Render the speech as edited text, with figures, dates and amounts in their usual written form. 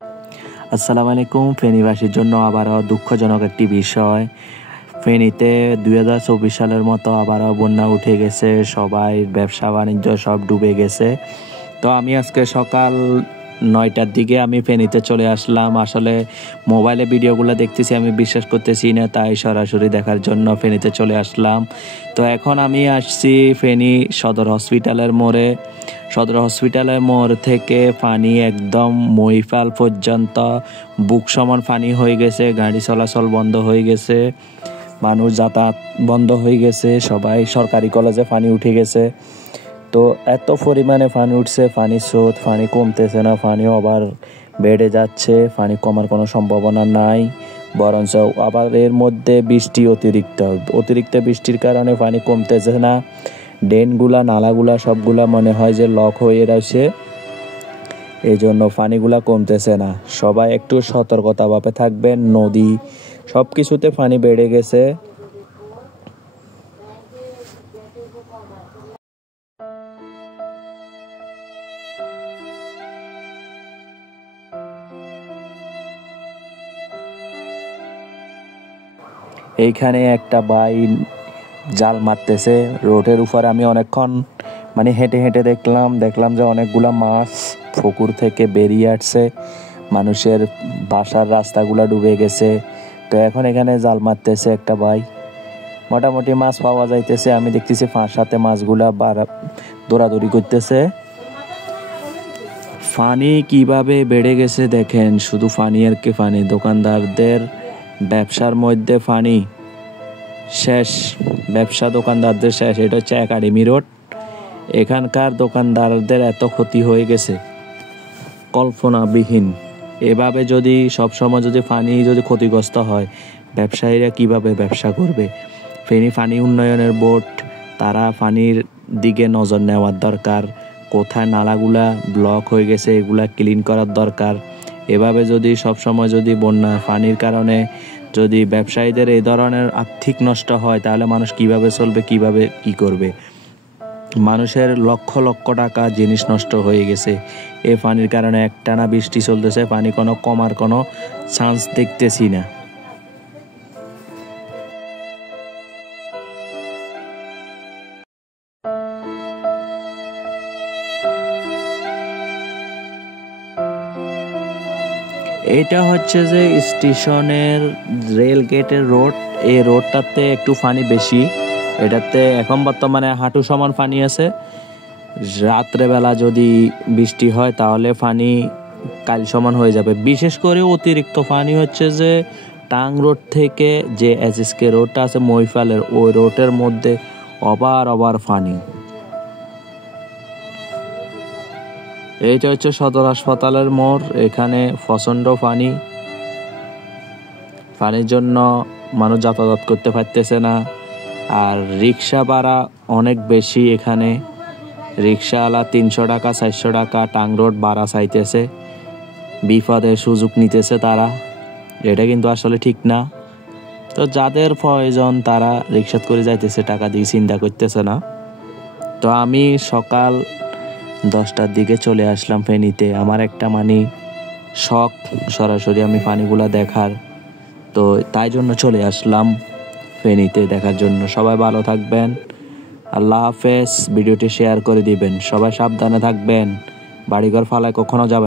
আসসালামু আলাইকুম। ফেনীবাসীর জন্য আবারও দুঃখজনক একটি বিষয়। ফেনীতে 2024 সালের মতো আবারও বন্যা উঠে গেছে, সবাই ব্যবসা বাণিজ্য সব ডুবে গেছে। তো আমি আজকে সকাল 9টার দিকে আমি ফেনীতে চলে আসলাম। আসলে মোবাইলে ভিডিওগুলো দেখতেছি, আমি বিশ্বাস করতেছি না, তাই সরাসরি দেখার জন্য ফেনীতে চলে আসলাম। তো এখন আমি আসছি ফেনী সদর হসপিটালের মোড়ে। সদর হসপিটালের মোড় থেকে পানি একদম মহিফাল পর্যন্ত বুক সমান পানি হয়ে গেছে, গাড়ি চলাচল বন্ধ হয়ে গেছে, মানুষ যাতায়াত বন্ধ হয়ে গেছে, সবাই সরকারি কলেজে পানি উঠে গেছে। তো এত পরিমাণে পানি উঠছে, পানি স্রোত, পানি কমতেছে না, পানিও আবার বেড়ে যাচ্ছে, পানি কমার কোনো সম্ভাবনা নাই। বরঞ্চ আবার এর মধ্যে বৃষ্টি অতিরিক্ত বৃষ্টির কারণে পানি কমতেছে না। ড্রেনগুলা, নালাগুলা সবগুলা মনে হয় যে লক হয়ে রয়েছে, এই জন্য পানিগুলা কমতেছে না। সবাই একটু সতর্কতাভাবে থাকবেন। নদী সব কিছুতে পানি বেড়ে গেছে। এইখানে একটা ভাই জাল মারতেছে রোডের উপর। আমি অনেকক্ষণ হেঁটে হেঁটে দেখলাম যে অনেকগুলা মাছ পুকুর থেকে বেরিয়ে আসছে, মানুষের বাসার রাস্তাগুলা ডুবে গেছে। তো এখন এখানে জাল মারতেছে একটা ভাই, মোটামুটি মাছ পাওয়া যাইতেছে। আমি দেখতেছি ফাঁসাতে মাছগুলা দৌড়াদৌড়ি করতেছে। পানি কিভাবে বেড়ে গেছে দেখেন, শুধু পানি আর কি পানি। দোকানদারদের ব্যবসার মধ্যে পানি শেষ, ব্যবসা দোকানদারদের শেষ। এটা হচ্ছে একাডেমি রোড। এখানকার দোকানদারদের এত ক্ষতি হয়ে গেছে কল্পনাবিহীন। এভাবে যদি সবসময় যদি পানি যদি ক্ষতিগ্রস্ত হয়, ব্যবসায়ীরা কিভাবে ব্যবসা করবে? ফেনী পানি উন্নয়নের বোর্ড, তারা পানির দিকে নজর নেওয়ার দরকার। কোথায় নালাগুলা ব্লক হয়ে গেছে এগুলা ক্লিন করার দরকার। এভাবে যদি সবসময় যদি বন্যা পানির কারণে যদি ব্যবসায়ীদের এই ধরনের আর্থিক নষ্ট হয়, তাহলে মানুষ কিভাবে চলবে, কিভাবে কি করবে? মানুষের লক্ষ লক্ষ টাকা জিনিস নষ্ট হয়ে গেছে এই পানির কারণে। একটানা বৃষ্টি চলতেছে, পানি কোনো কমার কোনো চান্স দেখতেছি না। এটা হচ্ছে যে স্টেশনের রেল গেটের রোড। এই রোডটাতে একটু পানি বেশি, এটাতে এখন বর্তমানে হাঁটু সমান পানি আছে। রাত্রেবেলা যদি বৃষ্টি হয় তাহলে পানি কাল সমান হয়ে যাবে। বিশেষ করে অতিরিক্ত পানি হচ্ছে যে টাং রোড থেকে যে SSK রোডটা আছে মহিফালের, ওই রোডের মধ্যে অবার পানি। এইটা হচ্ছে সদর হাসপাতালের মোড়। এখানে প্রচণ্ড পানির জন্য মানুষ যাতায়াত করতে পারতেছে না। আর রিক্সা ভাড়া অনেক বেশি। এখানে রিক্সাওয়ালা 300 টাকা 400 টাকা টাং রোড ভাড়া চাইতেছে, বিপদের সুযোগ নিতেছে তারা। এটা কিন্তু আসলে ঠিক না। তো যাদের প্রয়োজন তারা রিক্সা করে যাইতেছে, টাকা দিয়ে চিন্তা করতেছে না। তো আমি সকাল 10টার দিকে চলে আসলাম ফেনীতে। আমার একটা শখ সরাসরি আমি পানিগুলা দেখার, তো তাই জন্য চলে আসলাম ফেনীতে দেখার জন্য। সবাই ভালো থাকবেন, আল্লাহ হাফেজ। ভিডিওটি শেয়ার করে দিবেন, সবাই সাবধানে থাকবেন, বাড়িঘর ফালায় কখনো যাবেন।